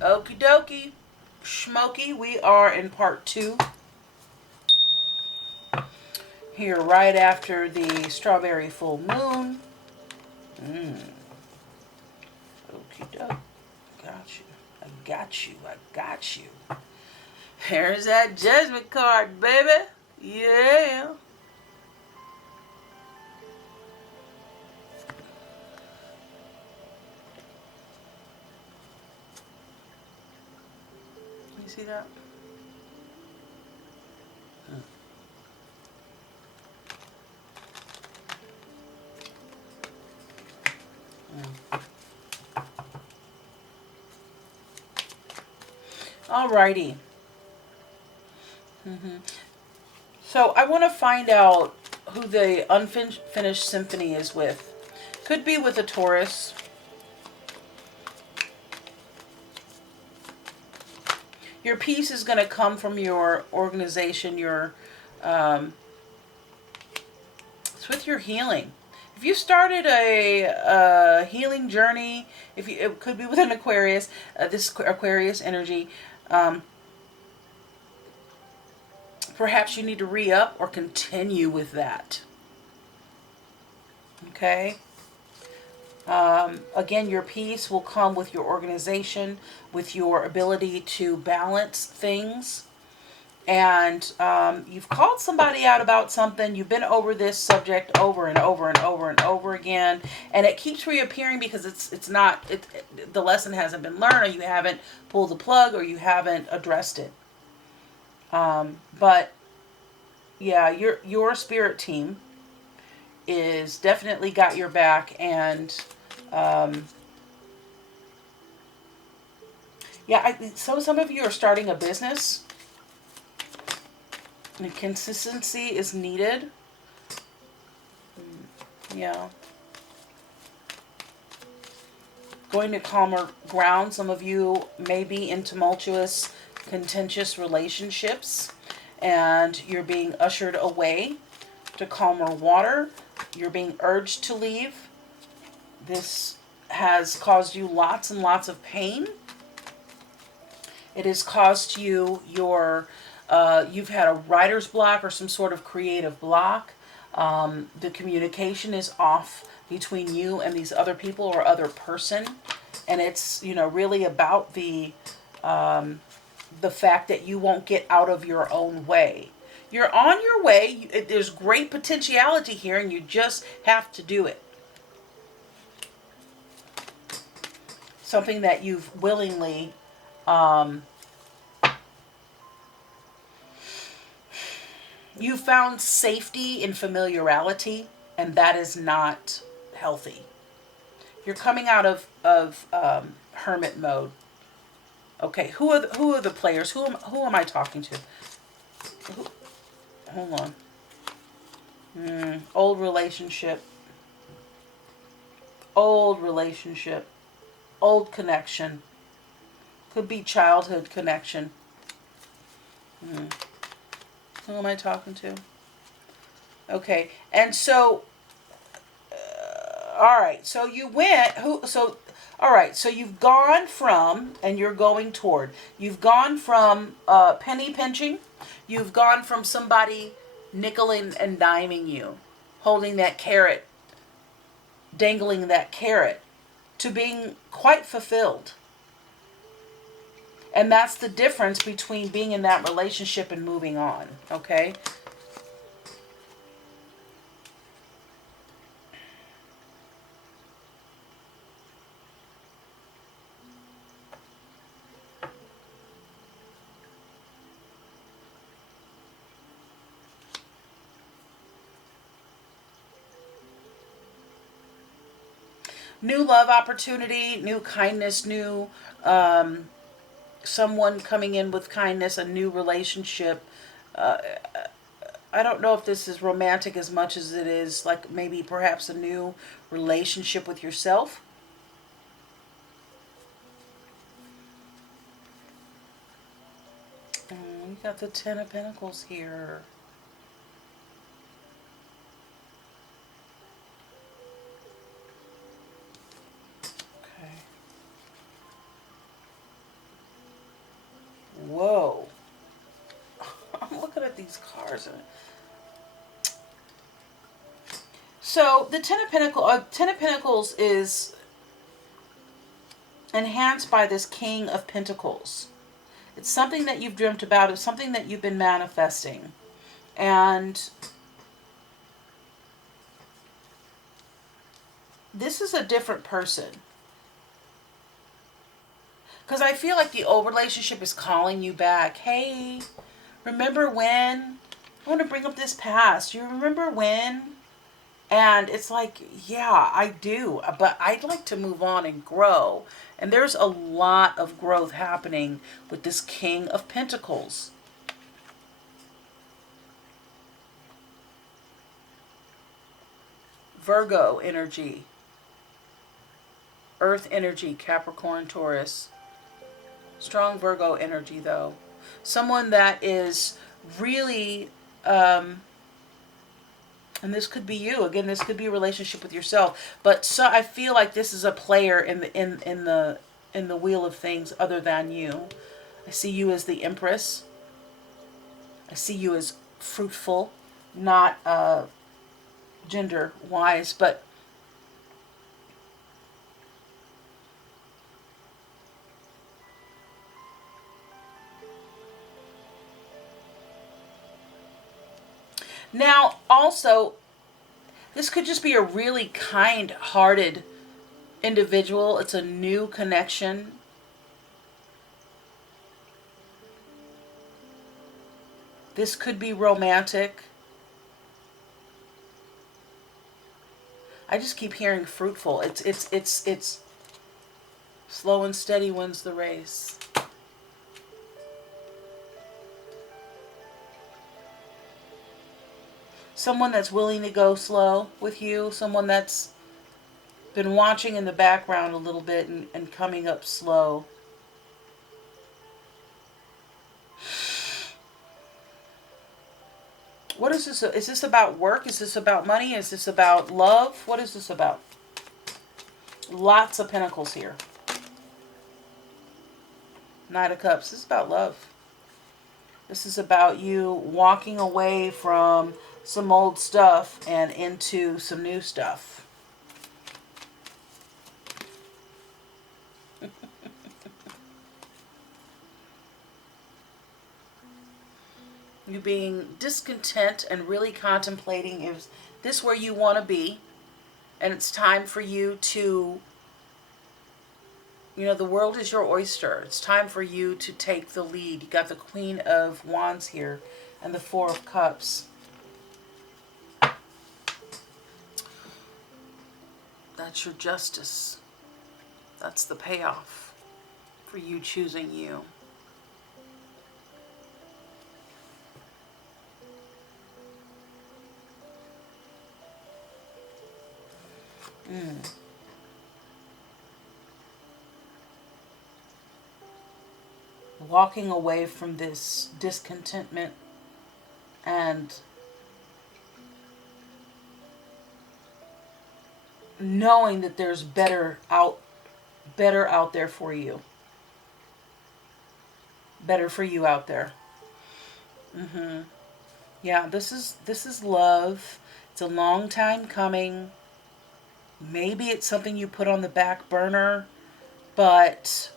Okie dokie. Smoky, we are in part 2 here right after the strawberry full moon. Mmm. Okie doke. Got you. I got you. I got you. There's that judgment card, baby. Yeah. You see that? Alrighty. So I want to find out who the unfinished symphony is with. Could be with a Taurus. Your peace is going to come from your organization, your it's with your healing. If you started a healing journey, if you, it could be with an Aquarius, this Aquarius energy, perhaps you need to re-up or continue with that. Okay? Again, your peace will come with your organization, with your ability to balance things. And you've called somebody out about something. You've been over this subject over and over and over and over again, and it keeps reappearing because it's not the lesson hasn't been learned, or you haven't pulled the plug, or you haven't addressed it. But yeah, your spirit team is definitely got your back, and yeah, so some of you are starting a business. And consistency is needed. Yeah. Going to calmer ground. Some of you may be in tumultuous, contentious relationships, and you're being ushered away to calmer water. You're being urged to leave. This has caused you lots and lots of pain. It has caused you you've had a writer's block or some sort of creative block. The communication is off between you and these other people or other person, and it's really about the fact that you won't get out of your own way. You're on your way. There's great potentiality here, and you just have to do it. Something that you've willingly you found safety in familiarity, and that is not healthy. You're coming out of hermit mode. Okay, who are the players? Who am I talking to? Hold on. Old relationship. Old relationship. Old connection. Could be childhood connection. Who am I talking to? Okay, and so, all right. So you went. All right. So you've gone from, and you're going toward. You've gone from penny pinching. You've gone from somebody nickeling and diming you, holding that carrot, dangling that carrot, to being quite fulfilled. And that's the difference between being in that relationship and moving on, okay? New love opportunity, new kindness, new someone coming in with kindness, a new relationship. I don't know if this is romantic as much as it is like maybe perhaps a new relationship with yourself. We got the Ten of Pentacles here. Okay. these cards in. So the Ten of Pentacles is enhanced by this King of Pentacles. It's something that you've dreamt about. It's something that you've been manifesting. And this is a different person. Because I feel like the old relationship is calling you back. Hey, remember when? I want to bring up this past. You remember when? And it's like, yeah, I do. But I'd like to move on and grow. And there's a lot of growth happening with this King of Pentacles. Virgo energy. Earth energy, Capricorn, Taurus. Strong Virgo energy, though. Someone that is really... and this could be you. Again, this could be a relationship with yourself. But so I feel like this is a player in the wheel of things other than you. I see you as the Empress. I see you as fruitful, not gender wise, but now also this could just be a really kind-hearted individual. It's a new connection. This could be romantic. I just keep hearing fruitful. It's slow and steady wins the race. Someone that's willing to go slow with you. Someone that's been watching in the background a little bit and coming up slow. What is this? Is this about work? Is this about money? Is this about love? What is this about? Lots of pentacles here. Knight of Cups. This is about love. This is about you walking away from some old stuff and into some new stuff. You being discontent and really contemplating, is this where you want to be? And it's time for you to, the world is your oyster. It's time for you to take the lead. You got the Queen of Wands here and the Four of Cups. That's your justice. That's the payoff for you choosing you. Walking away from this discontentment and knowing that there's better out there for you. Better for you out there. Yeah, this is love. It's a long time coming. Maybe it's something you put on the back burner, but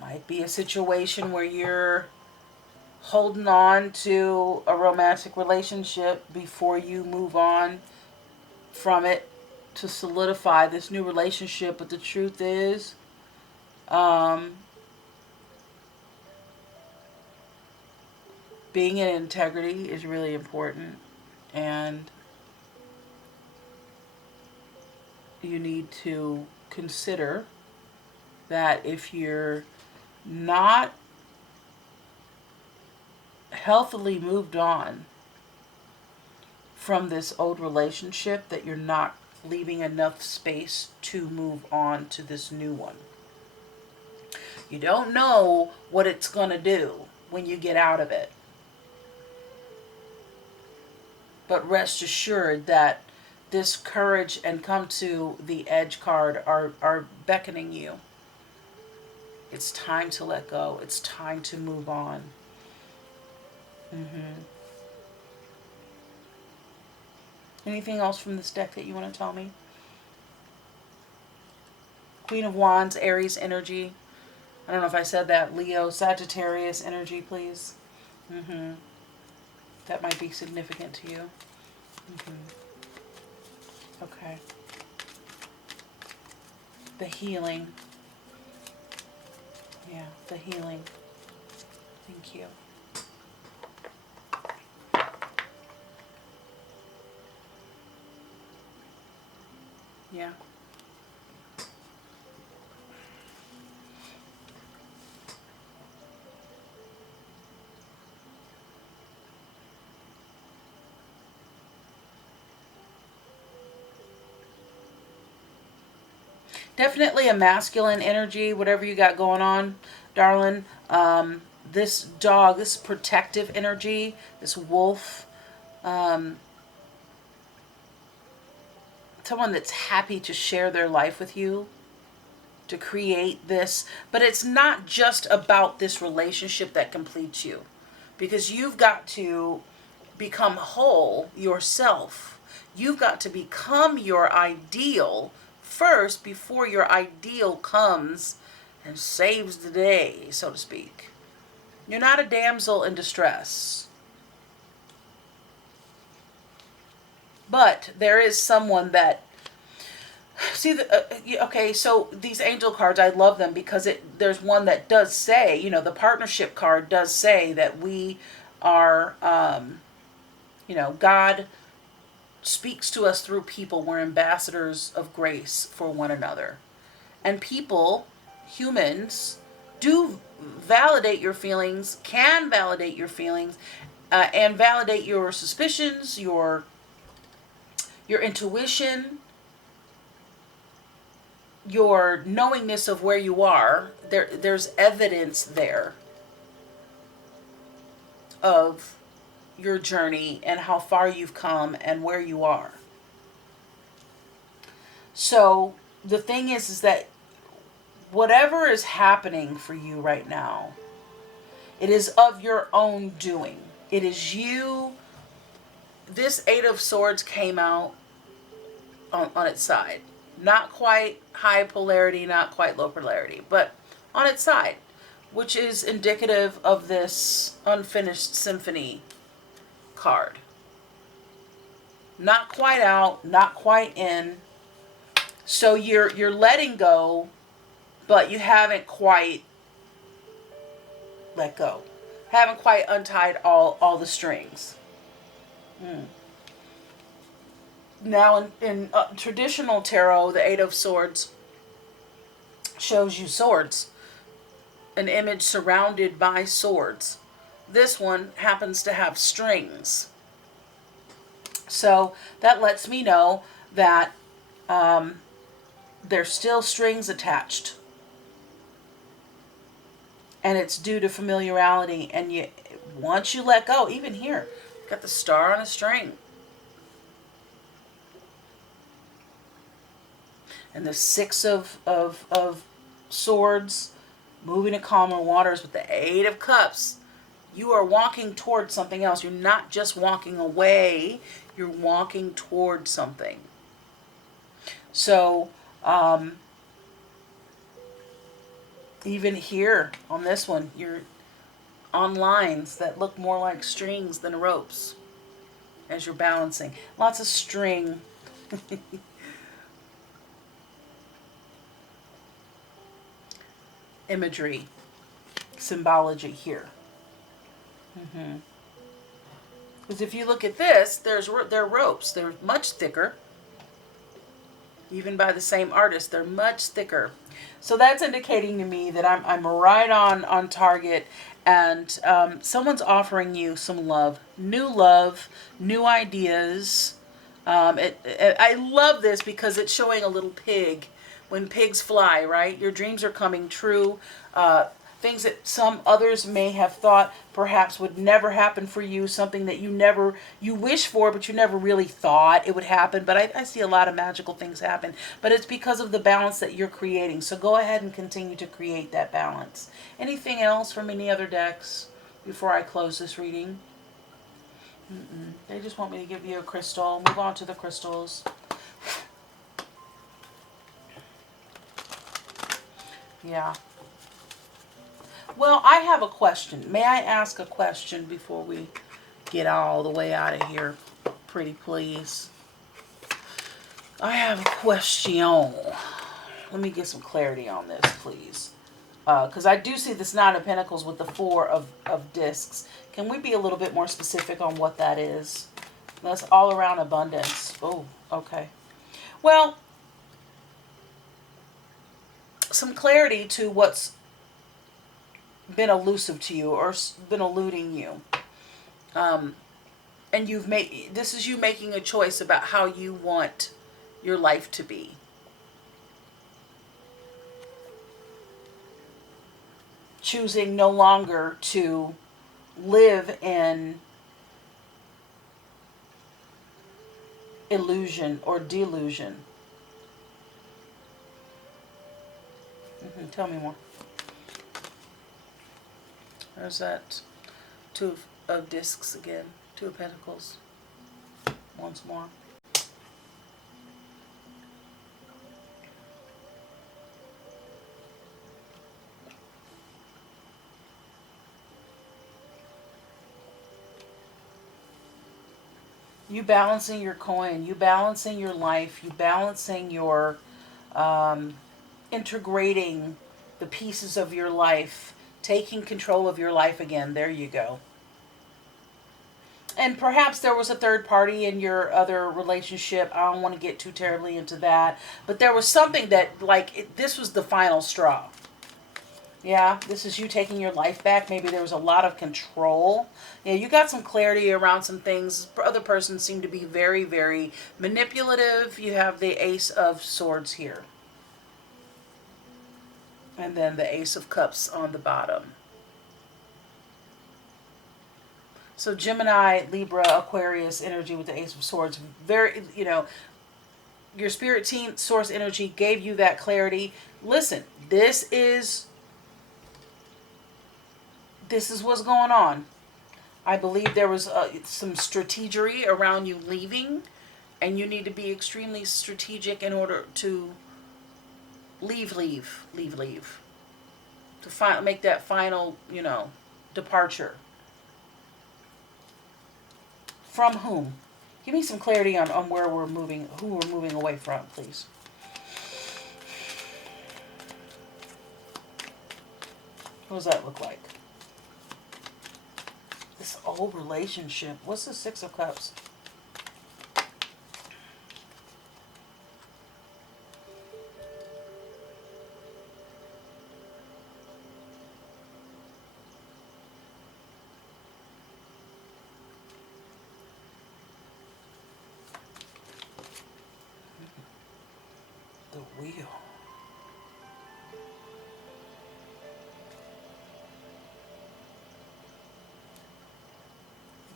might be a situation where you're holding on to a romantic relationship before you move on from it to solidify this new relationship. But the truth is, being in integrity is really important, and you need to consider that if you're not healthily moved on from this old relationship, that you're not leaving enough space to move on to this new one. You don't know what it's going to do when you get out of it. But rest assured that this courage and come to the edge card are beckoning you. It's time to let go. It's time to move on. Anything else from this deck that you want to tell me? Queen of Wands, Aries energy. I don't know if I said that. Leo, Sagittarius energy, please. That might be significant to you. Okay. The healing. Yeah, the healing. Thank you. Yeah. Definitely a masculine energy, whatever you got going on, darling. This dog, this protective energy, this wolf, someone that's happy to share their life with you, to create this. But it's not just about this relationship that completes you, because you've got to become whole yourself. You've got to become your ideal first before your ideal comes and saves the day, so to speak. You're not a damsel in distress. But there is someone that, see, okay, so these angel cards, I love them because there's one that does say, you know, the partnership card does say that we are, you know, God speaks to us through people. We're ambassadors of grace for one another. And people, humans, do validate your feelings, can validate your feelings, and validate your suspicions, your intuition, your knowingness of where you are. There's evidence there of your journey and how far you've come and where you are. So the thing is that whatever is happening for you right now, it is of your own doing. It is you. This Eight of Swords came out on its side. Not quite high polarity, not quite low polarity, but on its side, which is indicative of this unfinished symphony card. Not quite out, not quite in. So you're letting go, but you haven't quite let go. Haven't quite untied all the strings. Now in traditional tarot, the Eight of Swords shows you swords. An image surrounded by swords. This one happens to have strings. So that lets me know that there's still strings attached. And it's due to familiarity. And once you let go, even here, got the star on a string. And the Six of Swords, moving to calmer waters with the Eight of Cups. You are walking towards something else. You're not just walking away. You're walking towards something. So, even here on this one, you're on lines that look more like strings than ropes as you're balancing. Lots of string. Imagery, symbology here. Because if you look at this, they're ropes. They're much thicker. Even by the same artist, they're much thicker. So that's indicating to me that I'm right on target, and someone's offering you some love, new ideas. I love this because it's showing a little pig. When pigs fly, right? Your dreams are coming true. things that some others may have thought perhaps would never happen for you, something that you wish for, but you never really thought it would happen. But I see a lot of magical things happen, but it's because of the balance that you're creating. So go ahead and continue to create that balance. Anything else from any other decks before I close this reading? They just want me to give you a crystal. Move on to the crystals. Yeah. Well, I have a question. May I ask a question before we get all the way out of here? Pretty please. I have a question. Let me get some clarity on this, please. Because I do see this Nine of Pentacles with the Four of Discs. Can we be a little bit more specific on what that is? That's all around abundance. Oh, okay. Well, some clarity to what's been elusive to you or been eluding you. And this is you making a choice about how you want your life to be. Choosing no longer to live in illusion or delusion. Tell me more. There's that Two of Discs again. Two of Pentacles. Once more. You balancing your coin. You balancing your life. You balancing your integrating the pieces of your life, taking control of your life again. There you go. And perhaps there was a third party in your other relationship. I don't want to get too terribly into that, but there was something that this was the final straw. Yeah, this is you taking your life back. Maybe there was a lot of control. Yeah, you got some clarity around some things. Other persons seem to be very, very manipulative. You have the Ace of Swords here. And then the Ace of Cups on the bottom. So Gemini, Libra, Aquarius energy with the Ace of Swords. Very, your spirit team source energy gave you that clarity. Listen, this is what's going on. I believe there was some strategery around you leaving, and you need to be extremely strategic in order to leave. To make that final, departure. From whom? Give me some clarity on where we're moving, who we're moving away from, please. What does that look like? This old relationship. What's the Six of Cups? The Wheel.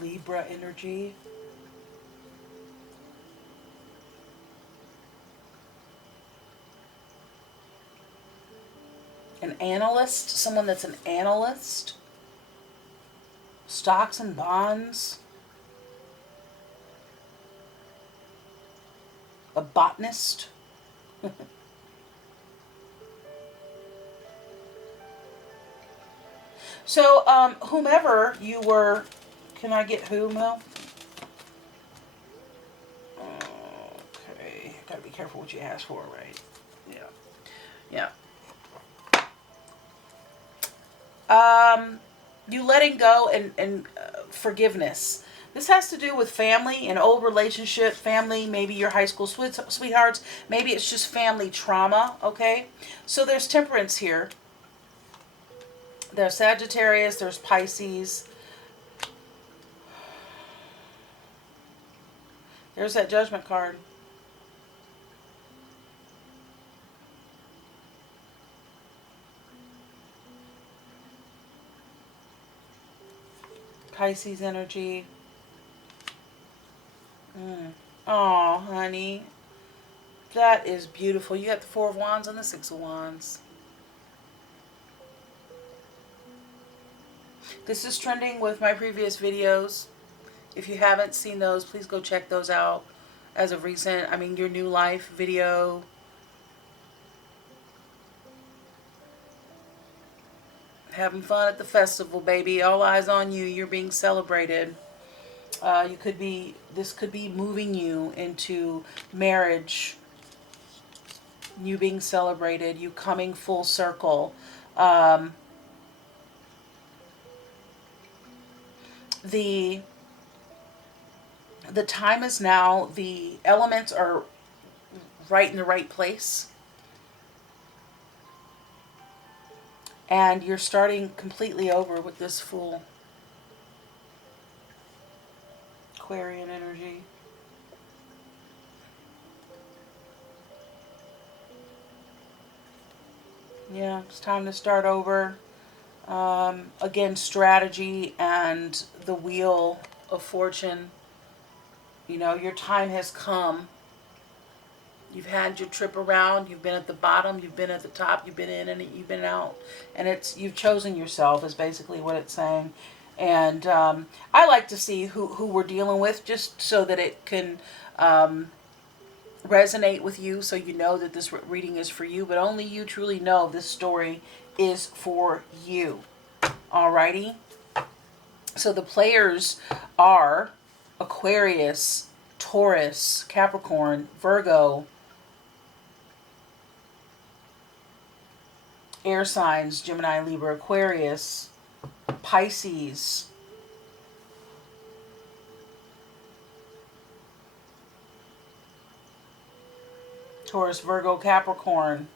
Libra energy. An analyst, someone that's an analyst. Stocks and bonds. A botanist. So, whomever you were, can I get who, Mel? Okay, gotta be careful what you ask for, right? Yeah. You letting go and forgiveness. This has to do with family, an old relationship, family, maybe your high school sweethearts. Maybe it's just family trauma, okay? So there's Temperance here. There's Sagittarius, there's Pisces. There's that Judgment card. Pisces energy. Oh, honey. That is beautiful. You got the Four of Wands and the Six of Wands. This is trending with my previous videos. If you haven't seen those, please go check those out. As of recent, I mean, your new life video. Having fun at the festival, baby. All eyes on you. You're being celebrated. This could be moving you into marriage. You being celebrated. You coming full circle. The time is now. The elements are right in the right place. And you're starting completely over with this Fool. Aquarian energy. Yeah, it's time to start over. Again, strategy and the Wheel of Fortune. You know, your time has come. You've had your trip around. You've been at the bottom. You've been at the top. You've been in and you've been out. And you've chosen yourself is basically what it's saying. And I like to see who we're dealing with just so that it can resonate with you, so you know that this reading is for you. But only you truly know this story is for you. Alrighty? So the players are Aquarius, Taurus, Capricorn, Virgo, air signs, Gemini, Libra, Aquarius, Pisces, Taurus, Virgo, Capricorn,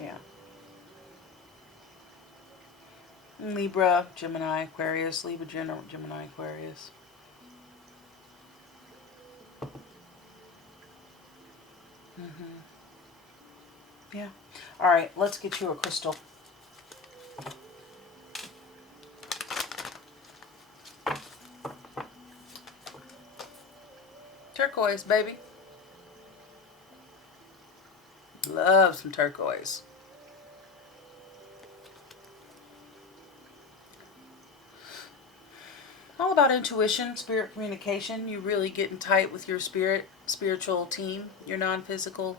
yeah, Libra, Gemini, Aquarius, Libra, Gemini, Aquarius. Yeah. All right, let's get you a crystal. Turquoise, baby. Love some turquoise. All about intuition, spirit communication. You really getting tight with your spiritual team, your non-physical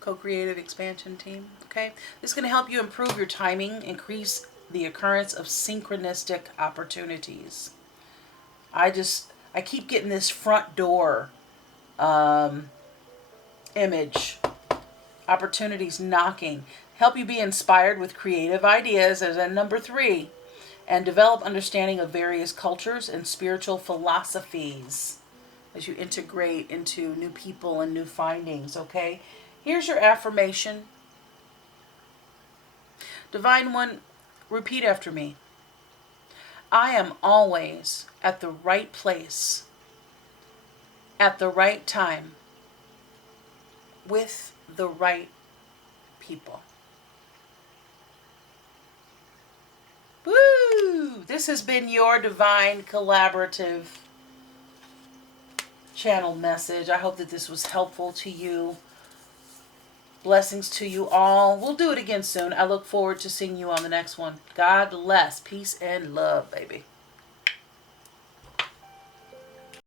co-creative expansion team. Okay, this is going to help you improve your timing, increase the occurrence of synchronistic opportunities. I keep getting this front door image. Opportunities knocking. Help you be inspired with creative ideas as a number 3. And develop understanding of various cultures and spiritual philosophies as you integrate into new people and new findings, okay? Here's your affirmation. Divine One, repeat after me. I am always at the right place, at the right time, with the right people. Woo! This has been your Divine Collaborative channel message. I hope that this was helpful to you. Blessings to you all. We'll do it again soon. I look forward to seeing you on the next one. God bless. Peace and love, baby.